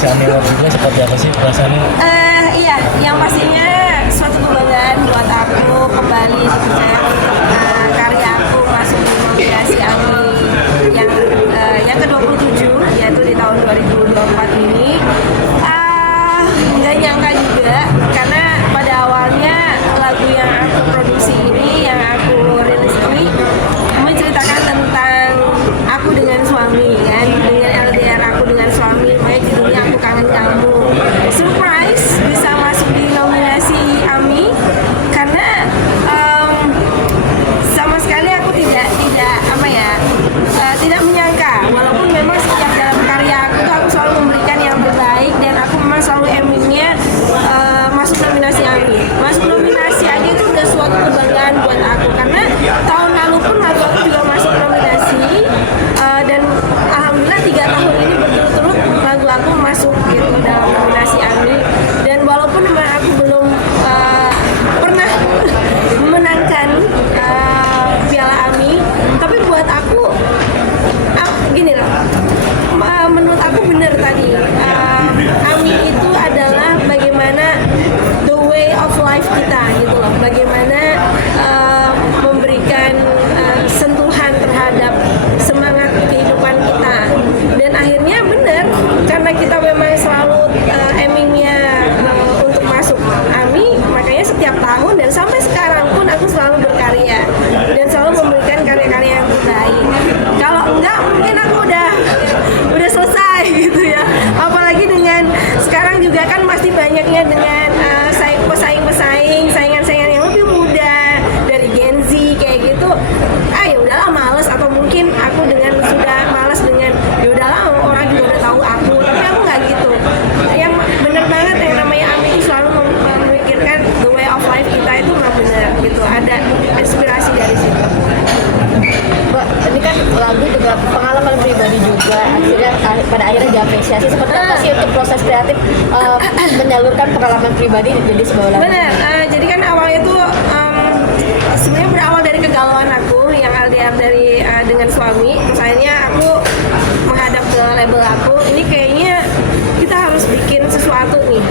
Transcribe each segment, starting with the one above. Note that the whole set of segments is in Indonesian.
nominasi Ami Award juga, seperti apa sih perasaannya? Iya, yang pastinya suatu kebanggaan buat aku kembali dipercaya untuk karya aku masuk di nominasi Ami yang ke-27, yaitu di tahun 2024 ini. Nggak nyangka juga, karena pada awalnya lagu yang aku produksi ini, yang aku rilis ini menceritakan tentang aku dengan suami, kan, dengan LDR aku dengan suami, makanya judulnya Aku Kangen Kamu. Surprise bisa masuk di nominasi Ami, karena sama sekali aku tidak tidak menyangka, walaupun memang setiap dalam karya aku selalu memberikan yang terbaik, dan aku memang selalu aimingnya masuk nominasi Ami. Masuk nominasi aja itu udah suatu kebanggaan buat aku, karena tahun lalu pun lagu aku juga masuk nominasi, dan alhamdulillah 3 tahun ini berturut-turut lagu aku masuk gitu dalam nominasi Ami. Dan walaupun memang aku belum pernah memenangkan Piala Ami, tapi buat aku gini loh, menurut aku benar tadi, Ami itu adalah bagaimana the way of life kita gitu loh, bagaimana memberikan sentuhan terhadap semangat kehidupan kita. Dan akhirnya benar, karena kita memang selalu aimingnya untuk masuk Ami, makanya setiap tahun dan sampai sekarang pun aku selalu berkarya dan selalu memberikan karya-karya yang terbaik. Kalau enggak, mungkin aku udah selesai gitu ya. Apalagi dengan sekarang juga kan masih banyaknya dengan saingan-saingan yang lebih muda dari Gen Z kayak gitu. Ya udahlah, males, atau mungkin aku dengan sudah malas dengan ya udahlah, orang juga udah tahu aku. Tapi aku nggak gitu. Yang bener banget yang namanya Ami itu selalu memikirkan the way of life kita itu memang benar gitu. Ada inspirasi dari situ. Mbak, ini kan lagu juga pengalaman pribadi juga, pada akhirnya diapresiasi. Seperti apa sih untuk proses kreatif menyalurkan pengalaman pribadi jadi sebuah lagu? Benar, jadi kan awalnya itu sebenarnya berawal dari kegalauan aku yang LDR dengan suami. Terus akhirnya aku menghadap ke label aku, ini kayaknya kita harus bikin sesuatu nih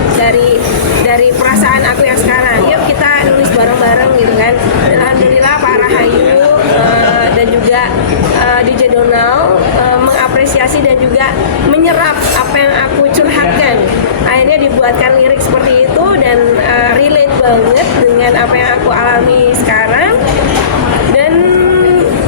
dari perasaan aku yang sekarang. Yuk kita nulis bareng-bareng gitu kan. Dan alhamdulillah Pak Rahayu dan juga DJ Donald mengapresiasi dan juga menyerap apa yang aku curhatkan. Akhirnya dibuatkan lirik seperti itu dan relate banget dengan apa yang aku alami sekarang. Dan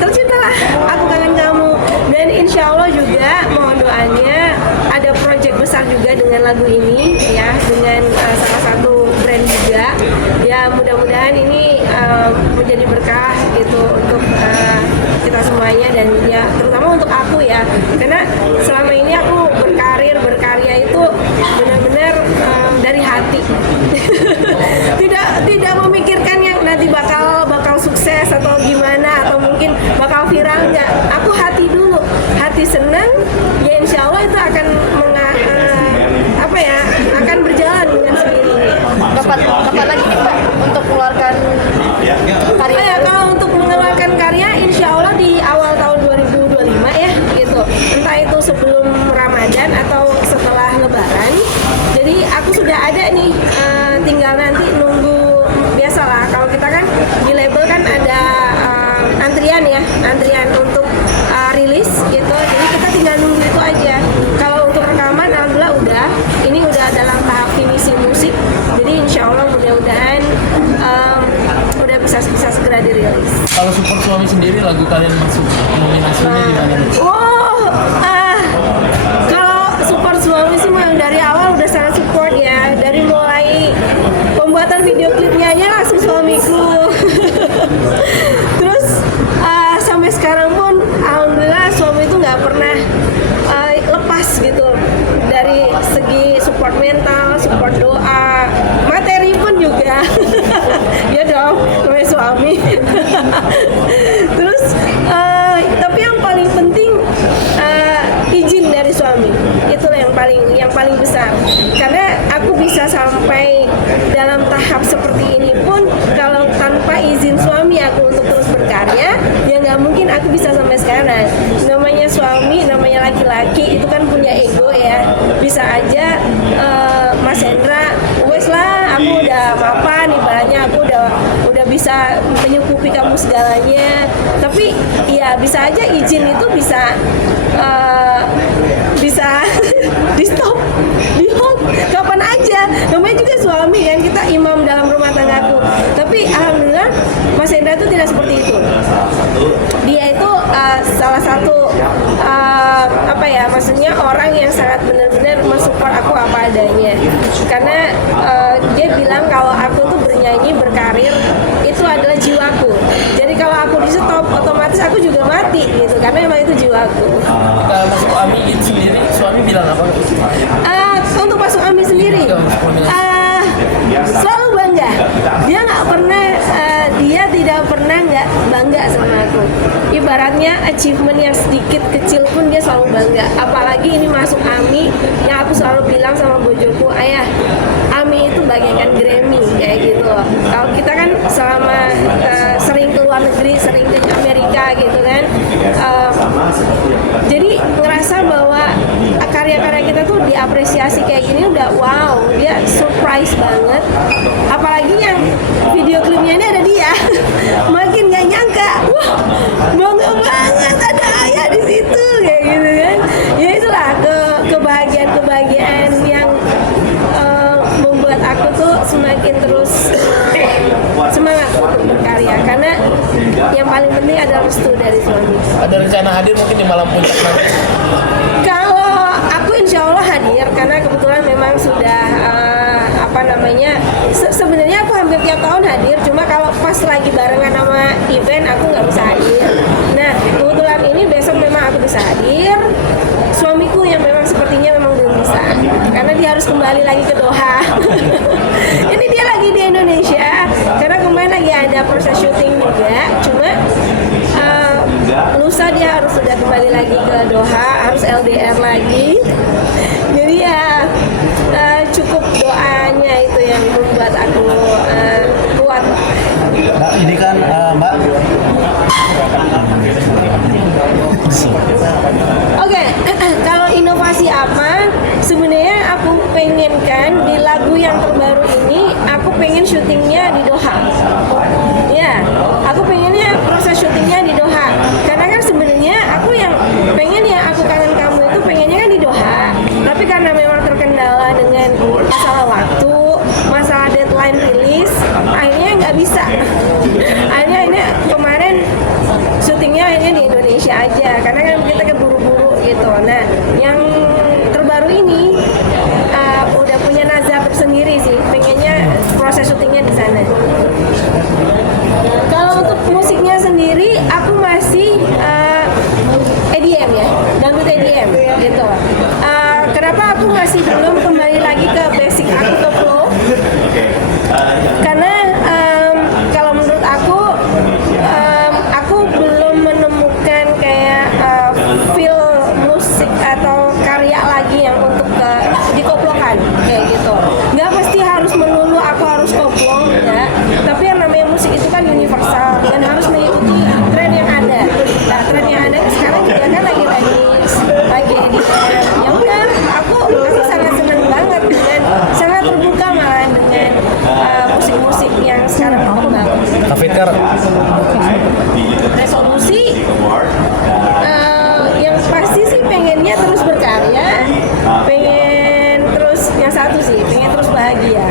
terciptalah Aku Kangen Kamu. Dan insya Allah juga mohon doanya ada proyek besar juga dengan lagu ini ya, dengan salah satu brand juga ya. Mudah-mudahan ini menjadi berkah gitu untuk kita semuanya, dan ya terutama untuk aku ya, karena selama ini aku berkarya itu benar-benar dari hati. tidak memikirkan yang nanti bakal sukses atau gimana, atau mungkin bakal viral, enggak. Aku hati dulu, hati senang ya, insya Allah itu akan akan berjalan dengan sendirinya. Kapan lagi nih Mbak untuk mengeluarkan karya? Kalau untuk mengeluarkan karya, insya Allah di awal tahun 2025 ya gitu. Entah itu sebelum Ramadan atau setelah Lebaran. Jadi aku sudah ada nih, tinggal nanti nunggu. Biasalah kalau kita kan di label kan ada antrian untuk rilis gitu. Jadi kita tinggal nunggu itu aja. Kalau untuk rekaman, alhamdulillah ini udah dalam tahap finishing musik. Jadi insya Allah mudah-mudahan udah bisa segera dirilis. Kalau Super Suami sendiri, lagu kalian masuk nominasinya gimana? Kalau Super Suami sih dari awal udah sangat support ya. Dari mulai pembuatan video klipnya aja langsung suamiku. Terus sampai sekarang pun alhamdulillah suami itu nggak pernah lepas gitu, dari segi support mental, support doa, materi pun juga. Ya dong, namanya suami. Terus tapi yang paling penting izin dari suami, itulah yang paling besar. Karena aku bisa sampai dalam tahap seperti ini pun kalau tanpa izin suami aku untuk terus berkarya, ya nggak mungkin aku bisa sampai sekarang. Namanya suami, namanya laki-laki itu kan punya ego ya. bisa aja Mas Hendra, wes lah, aku udah mapan, ibaratnya aku udah bisa menyukupi kamu segalanya. Tapi ya bisa aja izin itu bisa di stop, di hold kapan aja. Namanya juga suami kan, kita imam dalam rumah tanggaku. Tapi alhamdulillah Mas Hendra itu tidak seperti itu. Dia itu salah satu maksudnya orang yang sangat benar-benar mensupport aku apa adanya. Karena dia bilang kalau aku tuh bernyanyi, berkarir itu adalah jiwaku. Jadi kalau aku di stop, otomatis aku juga mati gitu. Karena emang itu jiwaku. Kalau masuk Ami sendiri, suami bilang apa? Untuk masuk Ami sendiri, selalu bangga. Dia nggak pernah, dia tidak pernah nggak bangga sama aku. Ibaratnya achievement yang sedikit kecil pun dia selalu bangga. Apalagi ini masuk Ami, yang aku selalu bilang sama bojoku, ayah, Ami itu bagaikan Grammy kayak gitu loh. Kalau kita kan selama sering ke luar negeri, sering ke Amerika gitu kan, jadi ngerasa bahwa karya-karya kita tuh diapresiasi kayak gini udah wow, dia surprise banget. Apalagi yang video klipnya ini ada dia, makin gak nyangka, wah bangga banget ada ayah di situ kayak gitu kan. Ya itulah kebahagiaan yang membuat aku tuh semakin terus semangat untuk berkarya, karena yang paling penting adalah restu dari suami. Ada rencana hadir mungkin di malam puncak nanti? Kalau aku insya Allah hadir, karena kebetulan memang sudah sebenarnya aku hampir tiap tahun hadir, cuma kalau pas lagi barengan sama event aku nggak bisa hadir. Nah kebetulan ini besok memang aku bisa hadir. Suamiku yang memang sepertinya memang belum bisa, karena dia harus kembali lagi ke Doha. Ini dia lagi di Indonesia, karena kemarin lagi ada proses syuting juga. Cuma lusa dia harus sudah kembali lagi ke Doha, harus LDR lagi. Jadi ya cukup doanya itu yang membuat aku kuat. Mbak, ini kan Mbak. Oke, kalau inovasi apa? Sebenarnya aku pengen kan di lagu yang terbaru ini, aku pengen syutingnya di Doha. Ya, aku pengennya proses syutingnya di Doha. Karena kan sebenarnya aku yang pengen ya Aku Kangen Kamu itu pengennya kan di Doha. Tapi karena memang terkendala dengan masalah waktu, masalah deadline rilis, akhirnya nggak bisa. Akhirnya ini kemarin syutingnya akhirnya di Indonesia aja, karena kan kita keburu-buru gitu. Nah, yang terbaru ini udah punya nazar tersendiri sih, pengennya proses syutingnya di sana. Kalau untuk musiknya sendiri, aku masih EDM ya, dangdut EDM gitu. Kenapa aku masih belum kembali lagi ke basic aku ke flow? Karena kalau menurut aku belum menemukan kayak feel musik atau karya lagi yang untuk dikoplokan kayak gitu. Nggak pasti harus melulu aku harus koplong ya, tapi yang namanya musik itu kan universal dan harus mengikuti tren yang ada. Nah, tren yang ada sekarang juga kan lagi EDM. Ya udah, aku masih sangat senang banget dan sangat terbuka malah dengan musik-musik yang sekarang berkembang. Kak Fikar, Resolusi yang pasti sih pengennya terus berkarya, pengen terus yang satu sih, pengen terus bahagia.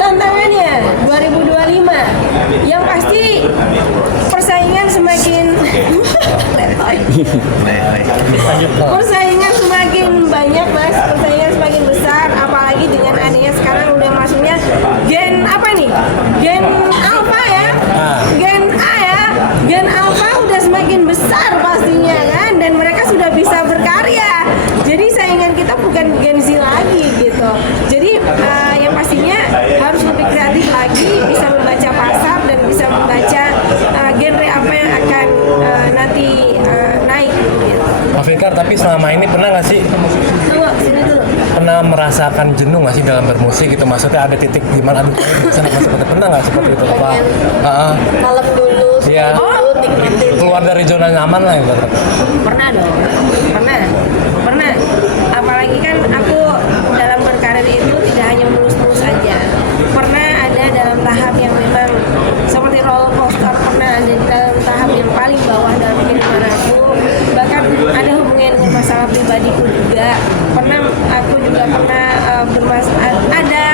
Tantangannya 2025 yang pasti persaingan semakin persaingan semakin banyak mas, persaingan semakin besar, apalagi dengan adanya sekarang udah masuknya gen apa nih, gen alpha ya, gen A ya, gen alpha udah semakin besar pastinya kan, dan mereka sudah bisa berkarya. Jadi saingan kita bukan gen Z lagi gitu. Jadi yang pastinya harus lebih kreatif lagi, bisa membaca pasar dan bisa membaca genre apa yang akan nanti naik gitu. Kak Fikar, tapi selama ini pernah nggak sih Tunggu, sini dulu. pernah merasakan jenuh nggak sih dalam bermusik gitu? Maksudnya ada titik di mana aduh sana seperti pernah nggak seperti itu apa? Malam dulu Iya. sebelum dinikmatin. Keluar dari zona nyaman lah ibaratnya. Pernah dong, pernah. Apalagi kan aku dalam berkarir itu tidak hanya mulus-mulus aja. Pernah ada dalam tahap yang memang seperti roller coaster, pernah ada dalam tahap yang paling bawah dalam kehidupan aku. Bahkan ada hubungannya dengan masalah pribadiku juga. Aku juga pernah ada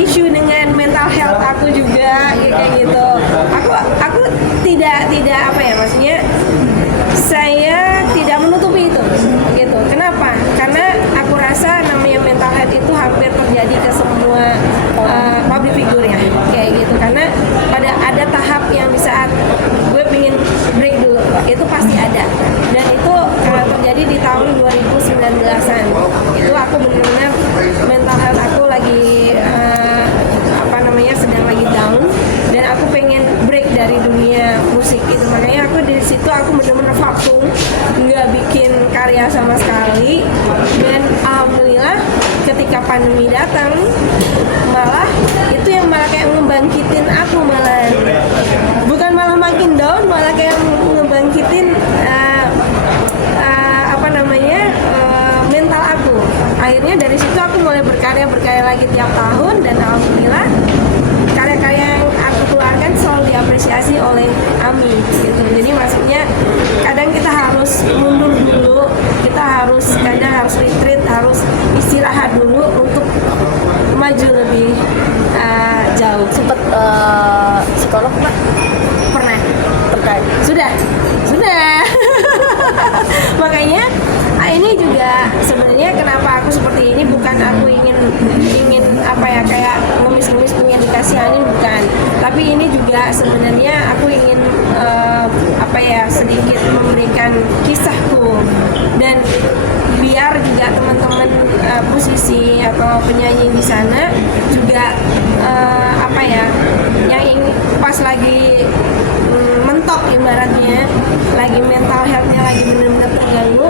isu dengan mental health aku juga, kayak gitu. Aku tidak apa ya, maksudnya saya tidak menutupi itu gitu. Kenapa? Karena aku rasa namanya mental health itu hampir terjadi ke semua public figure ya, kayak gitu. Karena ada tahap yang di saat gue pengen break dulu, itu pasti ada. Dan itu terjadi di tahun 2019-an. Itu aku benar-benar mental health aku lagi sedang lagi down, dan aku pengen break dari dunia musik itu. Makanya aku di situ aku benar-benar vakum, nggak bikin karya sama sekali. Dan alhamdulillah ketika pandemi datang, malah itu yang malah kayak ngebangkitin aku, malah bukan malah makin down, malah kayak ngebangkitin mental aku. Akhirnya dari situ aku mulai berkarya lagi tiap tahun, dan alhamdulillah karya-karya yang aku keluarkan selalu diapresiasi oleh AMI gitu. Jadi maksudnya kadang kita harus mundur dulu, kita kadang harus retreat, harus istirahat dulu untuk maju lebih jauh. Sempet psikolog Pak? Pernah. Terkait? Sudah. Makanya ini juga sebenarnya kenapa aku seperti ini, bukan aku ingin kayak ngemis-ngemis punya dikasihanin, bukan. Tapi ini juga sebenarnya aku ingin sedikit memberikan kisahku, dan biar juga teman-teman musisi atau penyanyi di sana juga yang pas lagi mentok ibaratnya, lagi mental health-nya lagi benar-benar terganggu,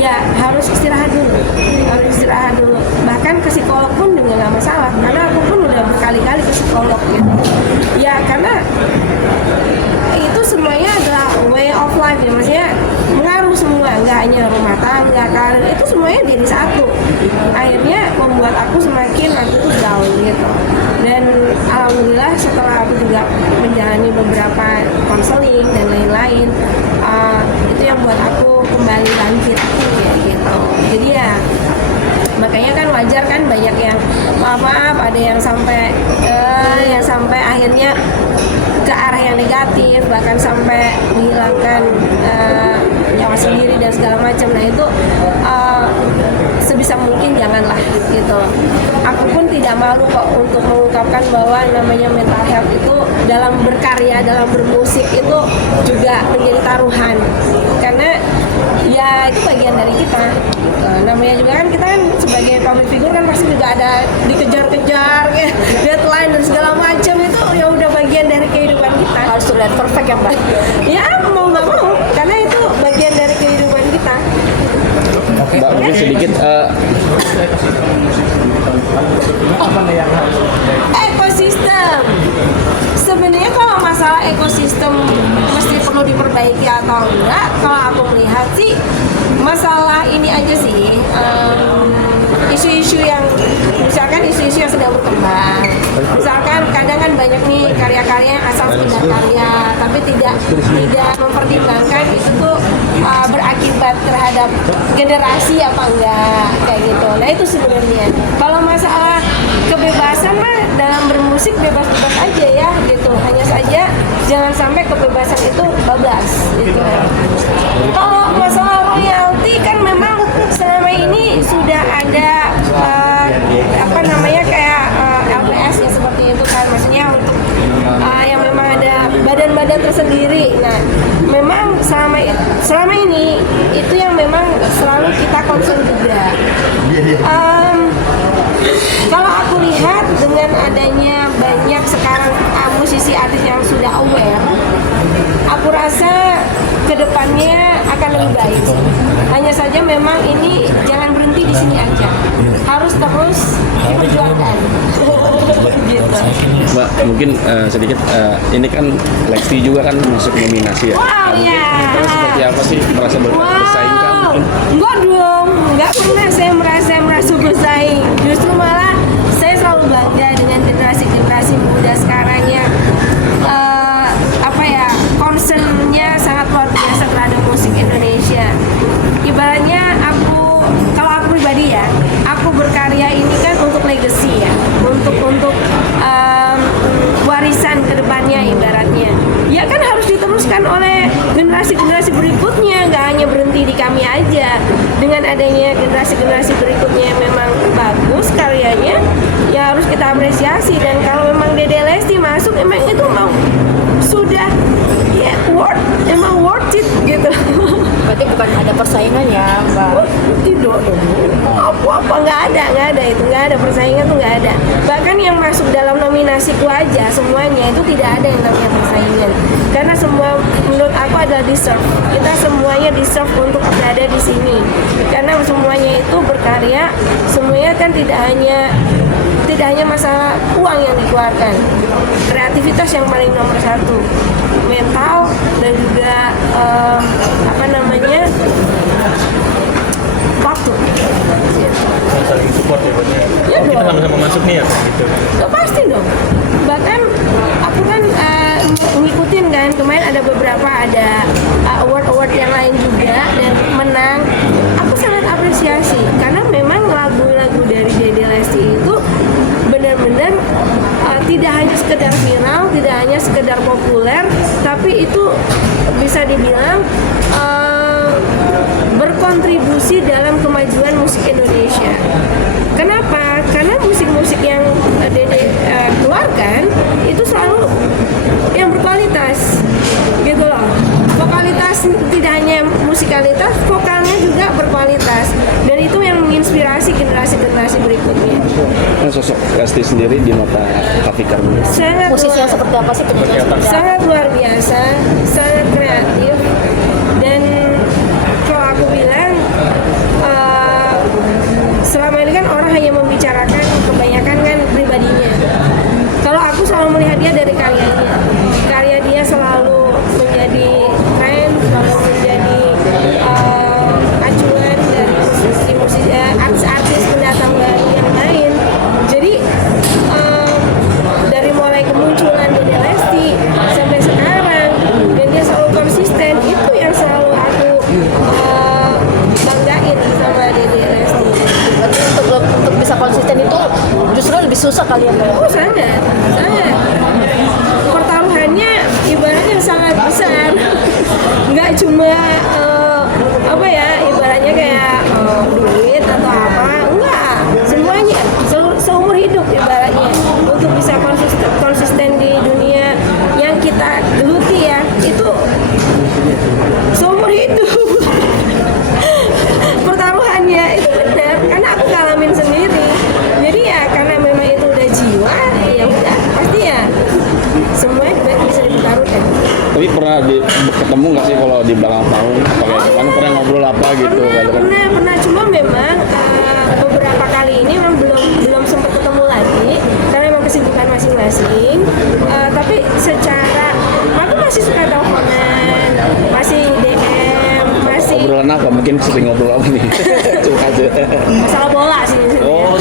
ya harus istirahat dulu. Bahkan ke psikolog pun juga nggak masalah, karena aku pun udah berkali-kali ke psikolog gitu. Ya karena itu semuanya adalah way of life ya, maksudnya mengaruh semua, nggak hanya rumah tangga, karir, itu semuanya jadi satu. Akhirnya membuat aku semakin tuh down gitu. Dan alhamdulillah setelah aku juga menjalani beberapa konseling dan lain-lain, itu yang buat aku kembali bangkit kayak gitu. Jadi ya makanya kan wajar kan banyak yang maaf ada yang sampai akhirnya ke arah yang negatif, bahkan sampai menghilangkan nyawa sendiri dan segala macam. Nah itu sebisa mungkin janganlah gitu. Aku pun tidak malu kok untuk mengungkapkan bahwa namanya mental health itu dalam berkarya, dalam bermusik itu juga menjadi taruhan, karena ya itu bagian dari kita. Namanya juga kan kita kan sebagai public figure kan pasti juga ada dikejar-kejar ya, deadline dan segala macam, itu ya udah bagian dari kehidupan kita. Harus terlihat perfect ya Mbak? Ya mau nggak mau, karena itu bagian dari kehidupan kita. Mbak, mungkin sedikit ekosistem. Sebenarnya kalau masalah ekosistem mesti perlu diperbaiki atau enggak, kalau aku melihat sih masalah ini aja sih, isu-isu yang misalkan isu-isu yang sedang berkembang. Misalkan kadang kan banyak nih karya-karya yang asal sekedar karya, tapi tidak mempertimbangkan itu tuh berakibat terhadap generasi apa enggak, kayak gitu. Nah itu sebenarnya kalau masalah kebebasan mah dalam bermusik bebas-bebas aja ya gitu. Hanya saja jangan sampai kebebasan itu bablas gitu. Kalau masalah royalti kan memang selama ini sudah ada kayak LPS ya seperti itu kan, maksudnya untuk yang memang ada badan-badan tersendiri. Nah memang selama ini itu yang memang selalu kita concern juga. Kalau aku lihat dengan adanya banyak sekarang musisi artis yang sudah aware, aku rasa kedepannya akan lebih baik. Hanya saja memang ini jangan berhenti di sini aja, harus terus diperjuangkan. Gitu. Mbak, mungkin sedikit ini kan Lesti juga kan masuk nominasi ya. Wow, Mungkin ya. Kira seperti apa sih merasa bersaing kan? Mungkin Enggak dong, enggak pernah saya merasa bersaing. Justru malah saya selalu bangga dengan generasi muda sekarang yang concernnya sangat luar biasa terhadap musik Indonesia. Ibaratnya kalau aku pribadi ya, aku berkarya ini kan untuk legacy ya, untuk warisan kedepannya ibaratnya. Ya kan harus diteruskan oleh generasi berikutnya, nggak hanya berhenti di kami aja. Dengan adanya generasi berikutnya yang memang bagus karyanya, ya harus kita apresiasi. Dan kalau memang Dede Lesti masuk, emang itu sudah ya worth it gitu. Berarti bukan ada persaingan ya, Mbak? Tidak, apa nggak ada itu, nggak ada persaingan tuh nggak ada. Bahkan yang masuk dalam nominasiku aja semuanya itu tidak ada yang namanya persaingan, karena semua menurut aku adalah deserve. Kita semuanya deserve untuk berada di sini, karena semuanya itu berkarya, semuanya kan tidak hanya masalah uang yang dikeluarkan, kreativitas yang paling nomor satu, mental dan juga waktu. Saling support ya buat Ya, kita dong. sama-sama masuk nih ya gitu. Ya, pasti dong. Bahkan aku kan ngikutin kan, kemarin ada beberapa award yang lain juga dan menang. Aku sangat apresiasi karena memang lagu-lagu dari Dede Lesti itu benar-benar tidak hanya sekedar viral, tidak hanya sekedar populer, tapi itu bisa dibilang berkontribusi dalam kemajuan musik Indonesia. Kenapa? Karena musik-musik yang Dede keluarkan itu selalu yang berkualitas, gitu loh. Vokalitas tidak hanya musikalitas, vokalnya juga berkualitas, dan itu yang menginspirasi generasi berikutnya. kan sosok Lesti sendiri di mata Kak Fikar. Sangat Musisi yang luar- seperti apa sih penyanyi seperti apa? sangat luar biasa, sangat kreatif, dan kalau aku bilang selama ini kan orang hanya membicarakan kebanyakan kan pribadinya. Kalau aku selalu melihat dia dari karyanya. Karya dia selalu menjadi tren, selalu menjadi acuan dari musisi artis-artis pendatang baru yang lain. Jadi dari mulai kemunculan Dede Lesti sampai sekarang, dan dia selalu konsisten, itu yang selalu aku banggain sama Dede Lesti. Berarti untuk bisa konsisten itu justru lebih susah kali ya, Mbak? Oh, sangat. Pertaruhannya ibaratnya sangat besar. Nggak cuma ibaratnya kayak duit atau apa. Enggak. Semuanya seumur hidup ibaratnya untuk bisa konsisten di dunia yang kita geluti ya. Itu seumur hidup. Pertaruhannya itu benar, karena aku ngalamin sendiri. Jadi ya karena memang itu udah jiwa, ya udah pasti ya semuanya bisa dipertaruhkan. Tapi pernah ketemu nggak sih kalau di belakang tahun? Kan pernah ngobrol apa gitu? Pernah, cuma memang beberapa kali ini memang belum sempat ketemu lagi karena memang kesibukan masing-masing. Tapi secara aku masih suka teleponan, masih DM, masih Obrolan apa? Mungkin sering ngobrol apa nih? Cuma aja. masalah bola sih. Oh,